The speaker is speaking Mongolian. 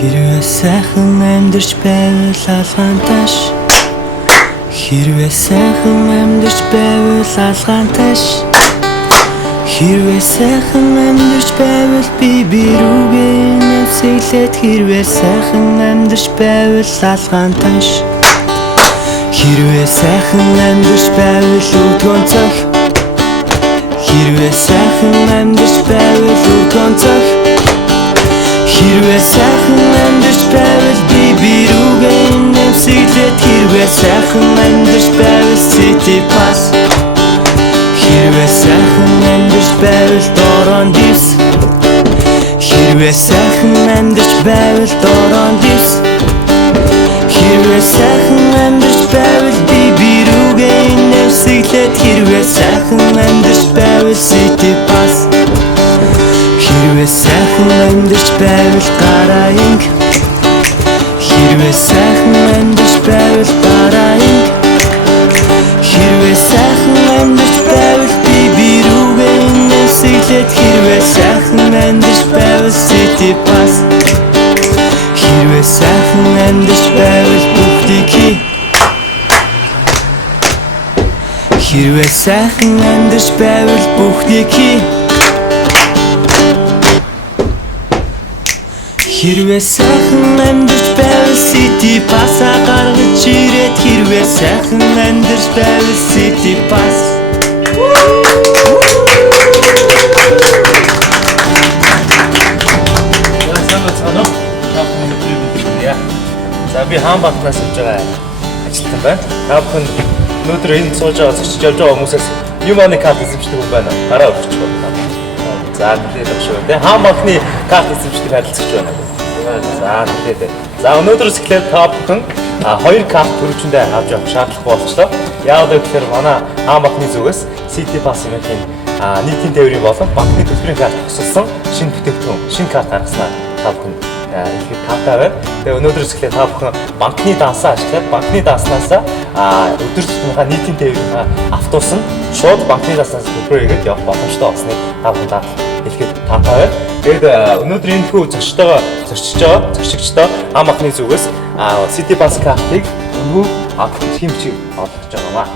Хэрвээ сайхан амьдарч байвал алгаантайш. Хэрвээ сайхан амьдарч байвал алгаантайш. Хэрвээ сайхан амьдарч байвал би рүүгээ нэвсэглээд. Хэрвээ сайхан амьдарч байвал алгаантайш. Хэрвээ сайхан амьдарч байвал үдгонцог. Хэрвээ сайхан амьдарч байвал үдгонцог. Хэрвээ сайхан амьдарч байвал би рүүгээ нэвсэглээд. Хэрвээ сайхан амьдарч байвал City Pass. Хэрвээ сайхан амьдарч байвал дорон дивс. Хэрвээ сайхан амьдарч байвал дорон дивс. Хэрвээ сайхан амьдарч байвал би рүүгээ нэвсэглээд. Хэрвээ сайхан амьдарч байвал City Pass. Хэрвээ сайхан амьдарч байвал гараанг. Хэрвээ сайхан амьдарч байвал гараанг. Хэрвээ сайхан амьдарч байвал би рүүгээ нэвсэглээд. Хэрвээ сайхан амьдарч байвал City Pass. Хэрвээ сайхан амьдарч байвал бүгдийг хий. Хэрвээ сайхан амьдарч байвал бүгдийг хий. Хэрвээ сайхан амьдарч байвал City Pass-а гаргаж ирээд. Хэрвээ сайхан амьдарч байвал City Pass. За би Хаанбатнаас явж байгаа ажилтан байна. Та бүхэн өнөөдөр энэ сууж байгаа зочиж явж байгаа хүмүүсээс юу манай карт эзэмшдэг хүн байна уу? Гараа өгч байна. За тэгээд авшгүй. Тэгээ Хаанбатны карт эзэмшдэг харилцагч байна. За тэгээд. За өнөөдрөөс эхлээд та бүхэн хоёр карт төрөвчөндөө авч явах шаардлага болчихлоо. Яагаад гэвэл манай Хаанбатны зүгээс City Pass-ийн нийтийн тээврийн болон банкны төлбөрийн карт хөсөлсөн шинэ бүтээгдэхүүн, шинэ карт гаргаснаа та бүхэн ихэд тавтай байна. Тэгээ өнөөдрөөс эхлээд та бүхэн банкны дансаа ашиглаад банкны данснаас өдөр тутмынхаа нийтийн тээврийн автобус нь шууд банкны данснаас төлбөрөө хийгээд явах боломжтой болсныг та бүхэн хэлэхэд тавтай байна. Тэгээд өнөөдөр энэ хүү зочигчдоо Хаанбатны зүгээс City Pass картыг өнгөө авах хэмжээ олгож байгаамаа.